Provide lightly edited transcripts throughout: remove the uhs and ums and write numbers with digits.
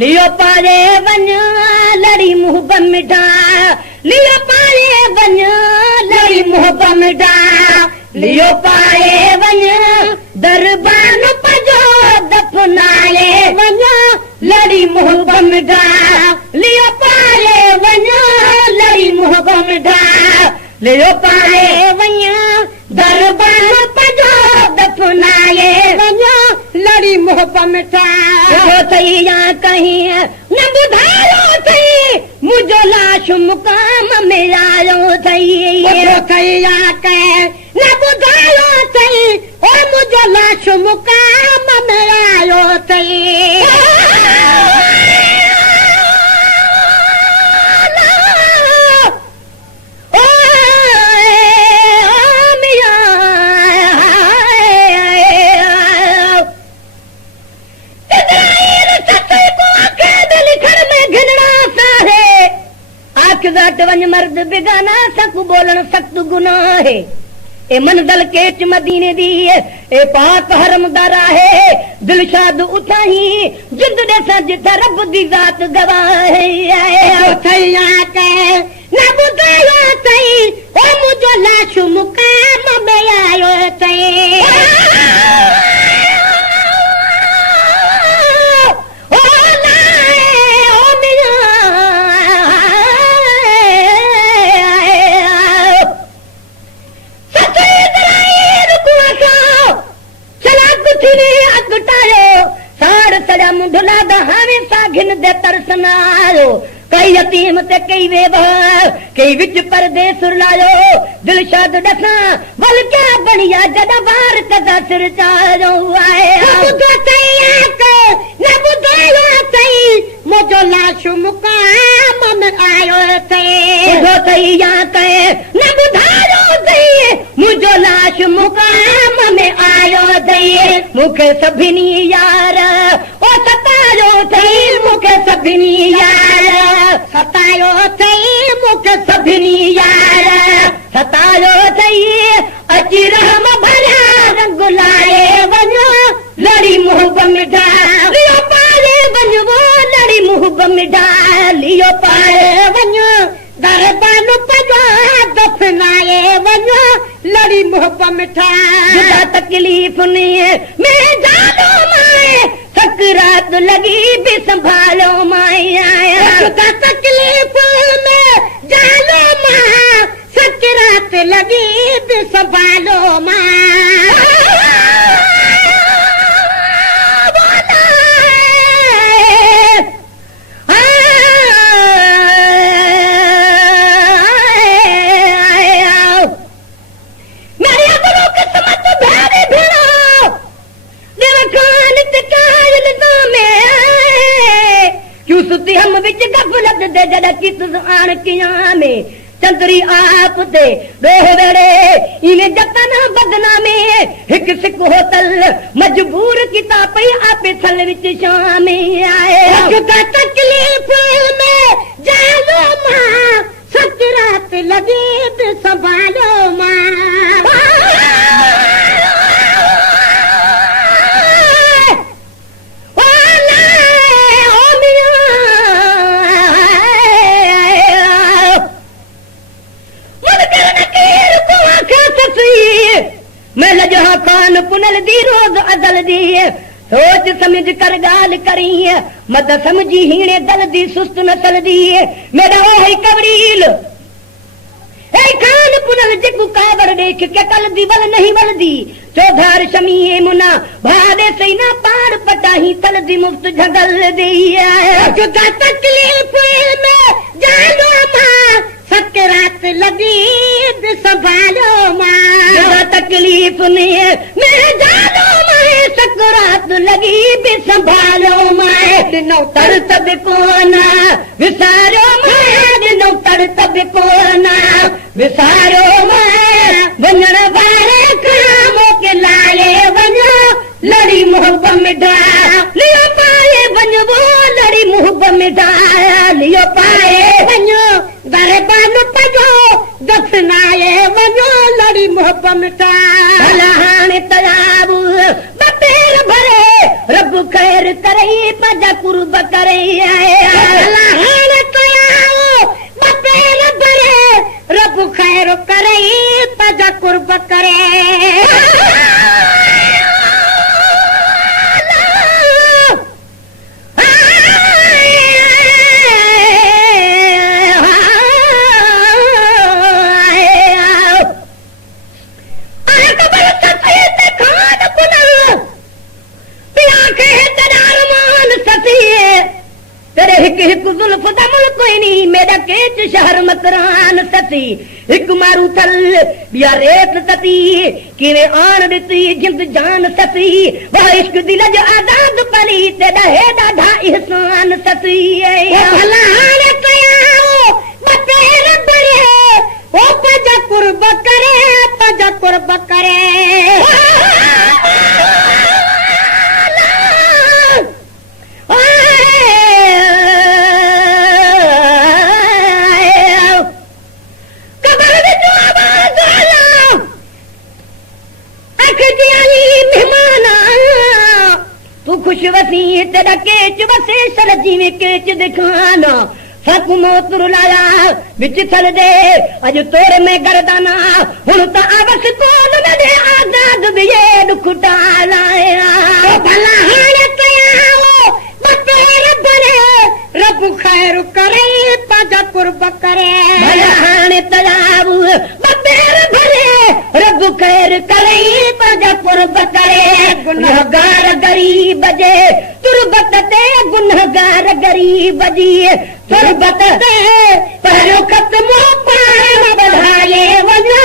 लियो पारे वञ लड़ी मुंह बमिठा लियो पारे वञ लड़ी मुंह बमिठा लियो पारे वञ दरबान पजो दफनाए वञ लड़ी मुंह बमिठा लियो पारे वञ लड़ी मुंह बमिठा लियो पारे वञ दरबान पजो दफनाए वञ लड़ी मुंह बमिठा थई या कहीं न ॿुधायो थई मुंहिंजो लाश मुक़ाम में आयो थई थई या कहीं न ॿुधायो थई ओ मुंहिंजो लाश मुक़ाम में आयो थई वञ मर्द बिगाना सक बोलण सख्त गुनाह है ए मंज़िल केच मदीने दी ए पाक हरमदार है दिलशाद उठाही जिंद ॾेसा जिथा रब दी ज़ात गवाह है थैया के न ॿुधायो थई ओ मुंहिंजो लाश मुक़ाम में आयो थई कई यतीम ते कई वेबा कई विच परदेस लायो दिलशाद ॾसा वल क्या बणिया जॾा बार कदा सिर चायो आए ॿुधो थई न ॿुधायो थई मुंहिंजो लाश मुक़ाम में आयो थई ॿुधो थई या कहे न ॿुधायो थई मुंहिंजो लाश मुक़ाम में आयो थई मूंखे सभिनी यार ओ सतायो थई मूंखे सभिनी यार सतायो थई मूंखे सभिनी यार सतायो थई अची रहम भरिया रंग लाए वञो लड़ी मुंह बमिठा लियो पारे वञ वो लड़ी मुंह बमिठा लियो पारे वञ दरबान पजो दफनाए वञो लड़ी मुंह बमिठा जुदा तकलीफ़ में जानो माए सकरात लगी भी संभालो माए आया तकलीफ में जानो मां सकरात लगी भी संभालो मां हम विच गफलत दे जड़ा कित आण किया में चंदरी आप ते दोह वेड़े इने जतन बदना में हिक सिक होतल मजबूर किता पई आपे थल विच शाम आए का तकलीफ में जानो मां सकरात लगे ते संभालो मां मैं लजहा खान पुनल दी रोज अदल दी सोच समझ कर गाल करी मद समझी हीणे दल दी सुस्त नसल दी मेरा ओही कवरील ए खान पुनल जेकू कावर देख के कल दी बल नहीं बल दी चौधार शमीए मुना भादे सही ना पार पटाही तल दी मुफ्त झगल दी जुदा तकलीफ में जानो मां सकरात लगी संभालो मां तकलीफ में जानो मां सकरात लगी भी संभालो मां दिनो तर तब कोना विसारो मां दिनो तर तब कोना विसारो मां वञण वारे कामों के लाए वञो लड़ी मुंह बमिठा लियो पाए वञो वो लड़ी मुंह बमिठा लियो पाए वञो दरबान पजो दफनाए वञो लड़ी मुंह बमिठा भला हाणे तयाब ॿ पेर भरे रब ख़ैर कर करे पंहिंजा कुर्ब करे रब ख़ैर करे पंहिंजा कुर्ब करे शहर मकरान सती हिकु मारू थल ॿिया रेत सती किवें आण ॾिठी जिंद जान सती वाह इश्क दिल जो आज़ाद परी ते ॾहे ॾाढा इहसान सती कुर्ब करे पंहिंजा कुर्ब करे खुश वसी तेरा केच वसे सरजी में केच दिखाना फक मौत रुलाया बिच थल दे अज तोरे में गर्दाना हुन त आवस कोन न दे आजाद बिये दुख टालाया भला हाणे कयाओ बतेर बने रब खैर करे पंहिंजा कुर्ब करे भला हाणे तयाब बतेर भले रब खैर करे पंहिंजा कुर्ब करे गुनहगार गरीब जे तुरबत ते गुनहगार गरीब जी तुरबत ते पहिरियों ख़त्म पाण पढ़ाए वञो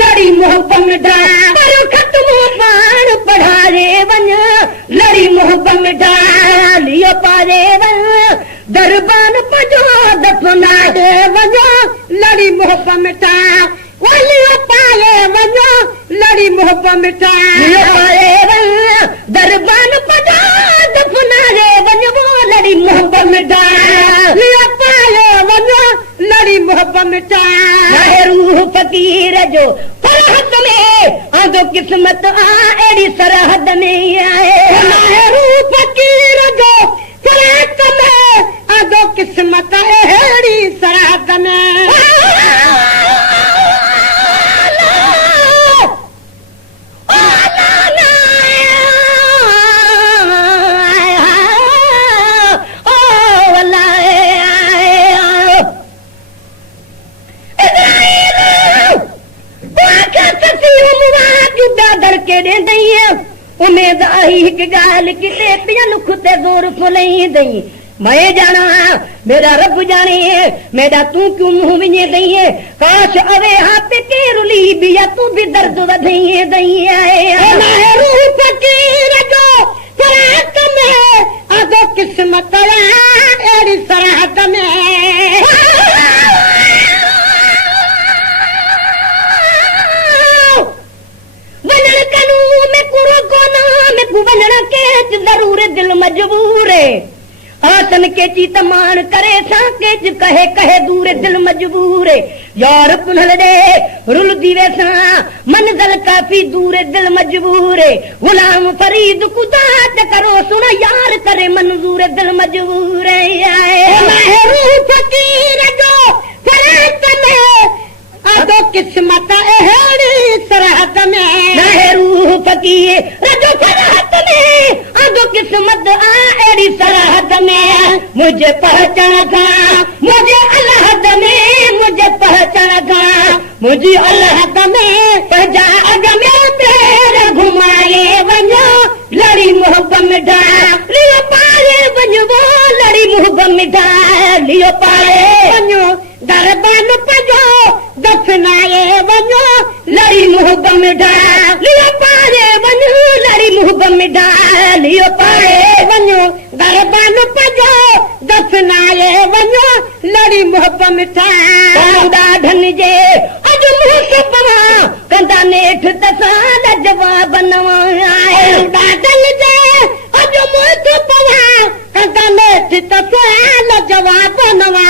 लड़ी मोहब्बत में ढा पहिरियों ख़त्म पाण पढ़ाए वञो लड़ी मोहब्बत में ढा लियो पारे वञ दरबान पजो दफनाए वञो लड़ी मोहब्बत में ढा लियो पाए वञो लड़ी मोहब्बत में ढा लियो पाए वञ दरबान पजो दफनाए वञो लड़ी मोहब्बत में ढा लियो पाए वञो लड़ी मोहब्बत में ढा रूह फकीर जो फरहत में आंदो किस्मत आ एड़ी सरहद में आए रूह फकीर जो फरहत में आंदो किस्मत एड़ी सरहद में उम्मीद आई हिकु ॻाल्हि किथे पियन खुते ज़ोर फुलई दई मैं जाना मेरा रब जाने मेरा तू क्यों मुंह विञे दई काश अवे हा पे के रुली बिया तू भी दर्द वधई दई रूह फकीर जो फरहत में आदो किस्मत एड़ी सरहद में वञण के ज़रूर दिल मजबूर आसन के ची तमान करे सा के कहे कहे दूर दिल मजबूर यार पुनल दे रुल दीवे सा मंजिल काफी दूर दिल मजबूर गुलाम फरीद खुदा करो सुनो यार करे मंजूर दिल मजबूर रूह फकीर जो फरहत में आदो किस्मत एड़ी सरहद में रूह फकीर जो फरहत में आदो किस्मत आ एड़ी सरहद में मुझे पहचान था मुझे अलहद में मुझे पहचान था मुझे अलहद में पहचा अग में तेरे घुमाए वञो लड़ी मोहब्बत में ढा लियो पारे वञो लड़ी मोहब्बत में ढा लियो पारे वञो दरबान पजो दफनाए वञो लड़ी मोहब्बत में ढा लियो पारे वञो लड़ी मोहब्बत में ढा लियो पारे वञो दरबान पजो दफनाए वञो लड़ी मोहब्बत में ढा ॾाढन जे अॼु मुंहुं पवा कंदा नेठ तसां जवाब नवा ॾाढन जे अॼु मुंहुं पवा कंदा नेठ तसां जवाब नवा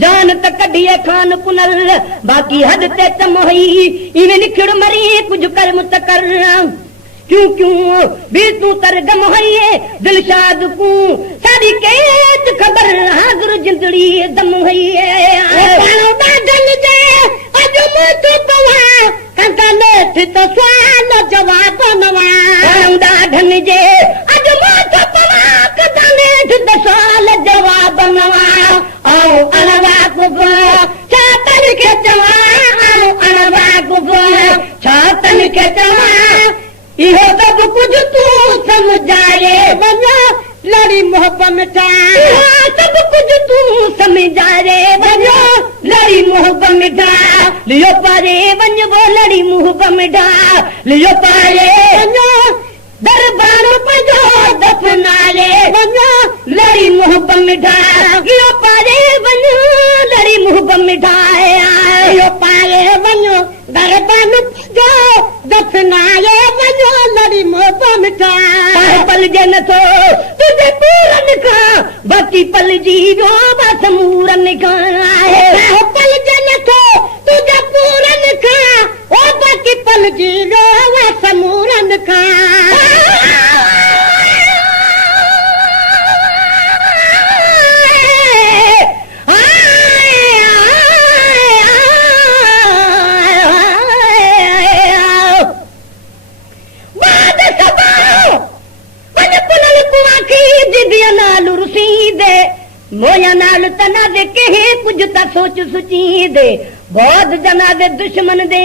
जान त कढिए खान पुनल बाक़ी हद ते तम हुई इवे निखड़ मरी कुछ कर्म त कर क्यों क्यों भी तू तरगम हुई दिलशाद को सारी कैद खबर हाज़ुर जिंदड़ी दम हुई सवाल जवाब ढन जे अॼु मां थो पवां सवाल जवाब नवा आओ अणवा गुफ़ा छा तन खे चवां अणवा गुफ़ा छा तन खे चवां इहो सभु कुझु तूं सम्झाए वञो लड़ी मोहब्बत मिठा सभु कुझु तूं सम्झाए वञो लड़ी मोहब्बत मिठा लियो पारे वञो लड़ी मोहब्बत मिठा लियो पारे वञो दरबार पंहिंजो दफ़नाए वञो लड़ी मोहब्बत मिठा लियो पारे वञो लड़ी मोहब्बत मिठाए लियो पारे वञो दरबार पंहिंजो दफ़नाए वञो लड़ी मोहब्बत मिठा पल जे नथो तुझे पूरन खां बाक़ी पल जी वियो बस मूरन खां पल जे नथो तुझे पूरन खां ओ बाक़ी पल जी वियो बस मूरन खां मोया नाल तना दे कहे कुछ ता सोच सुची दे बहुत जना दे दुश्मन दे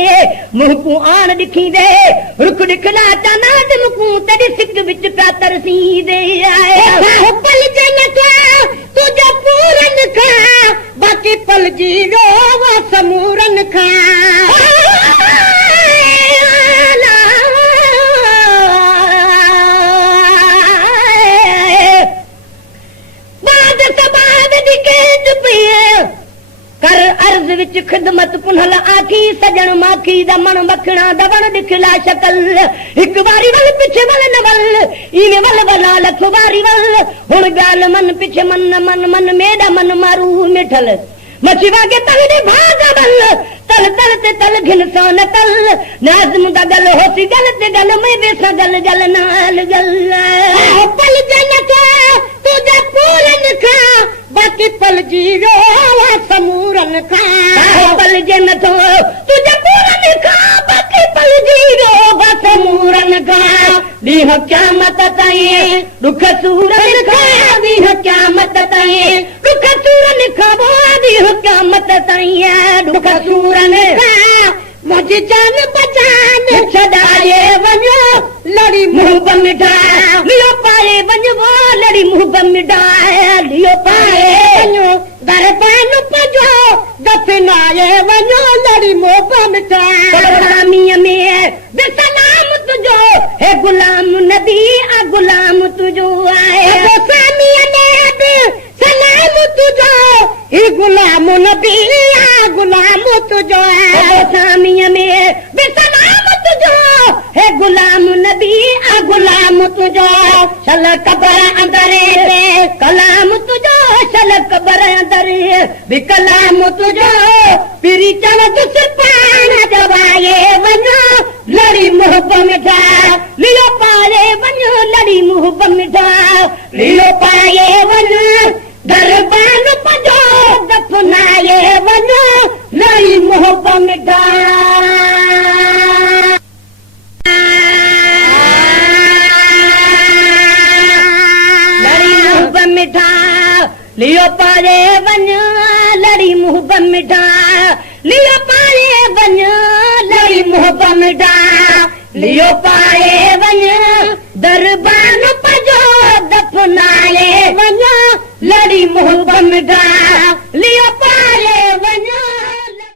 मुंह को आन दिखी दे रुक दिखला तना दिल को तेरी सिक विच पा तरसी दे आए पल जन का तुझे पूरन खा बाकी पल जीरो वा समूरन खा कर अर्ज विच खिदमत पुनल आखी सजन माखी दमन मखणा दबन दिखला शकल एक बारी वल पिछे वल न वल इने वल वला लख बारी वल हुन गाल मन पिछे मन मन मन मेडा मन मारू मिठल मछिवा के तल दे भाग वल तल तल ते तल घिन सोन तल नाज़म दा गल होसी गल ते गल में बेसा गल गल नाल गल पल जन्नत तुझे पूरन खा बाकी पल जीरो समूरन खा पल जन थो तुझे पूरन खा बाकी पल जीरो समूरन खा दीह क़यामत ताईं दुख सूरन खा दीह क़यामत ताईं दुख सूरन खा दीह क़यामत ताईं दुख सूरन खा मुझी जान बचान छॾाए वञो लड़ी मोहब्बत मिठा लियो पाए वञो लड़ी मोहब्बत मिठा लियो पाए वञो दरबार पंहिंजो दफ़नाए वञो लड़ी मोहब्बत मिठा गुलामीअ में बेसलाम तुझो हे गुलाम नबी आ गुलाम तुझो आहे गुलामीअ में सलाम तुझो हे गुलाम नबी आ गुलाम तुझो आहे गुलामीअ में बेसलाम तुझो हे गुलाम नबी आ गुलाम तुझो शल कबर अंदरे ते कलाम तुझो शल कबर अंदरे भी कलाम तुझो पिरी चल दुस पान जवाए वञो लड़ी मोहब्बत मिठा लियो पाए वञो लड़ी मोहब्बत मिठा लियो पाए वञो दरबार पंहिंजो दफ़नाए वञो लड़ी मोहब्बत मिठा मिठा लियो पाए वञो लड़ी मोहब्बत मिठा लियो पाए वञो लड़ी मोहब्बत मिठा लियो पाए वञो दरबार पंहिंजो दफ़नाए वञो लड़ी मोहब्बत मिठा लियो